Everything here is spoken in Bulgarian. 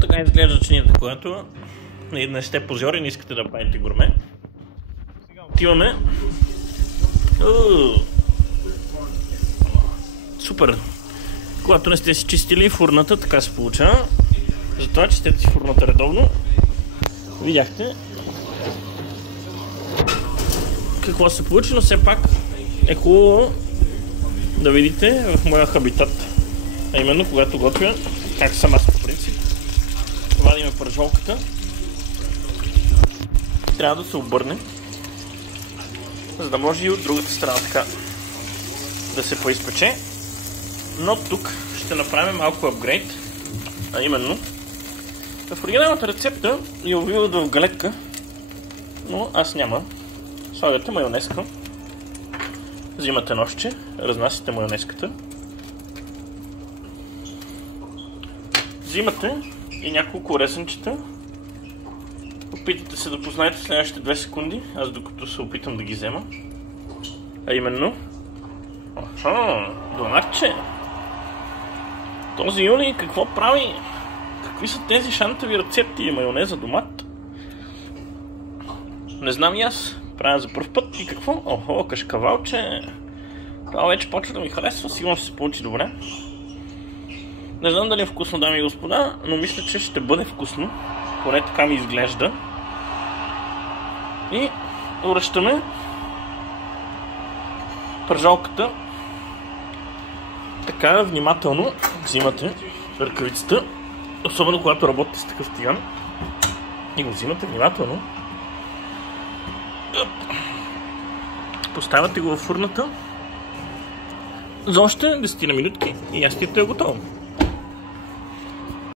Така изглежда чинията, когато не сте позори, не искате да правите гурме. Сега отиваме. Супер! Когато не сте си чистили фурната, така се получава. Затова чистете си фурната редовно. Видяхте какво се получи, но все пак е хубаво да видите в моя хабитат. А именно, когато готвя, как съм аз по принцип. Вадиме пържолката. Трябва да се обърне, за да може и от другата страна така да се поизпече. Но тук ще направим малко апгрейд, а именно в оригиналната рецепта я обвиват в галетка, но аз няма. Слагате майонезка, взимате ножче, разнасяте майонезката, взимате и няколко резенчета, опитате се да познаете следващите 2 секунди, аз докато се опитам да ги взема, а именно доматче! Този Юли какво прави? Какви са тези шантави рецепти и майонеза домат? Не знам и аз. Правя за пръв път и какво? Охо, кашкавалче! Това вече почва да ми харесва, сигурно ще се получи добре. Не знам дали е вкусно, дами и господа, но мисля, че ще бъде вкусно. Поне така ми изглежда. И връщаме пържолката. Така, внимателно взимате ръкавицата, особено когато работите с такъв тиган. И го взимате внимателно. Поставяте го в фурната за още 10 минутки и ястието е готово.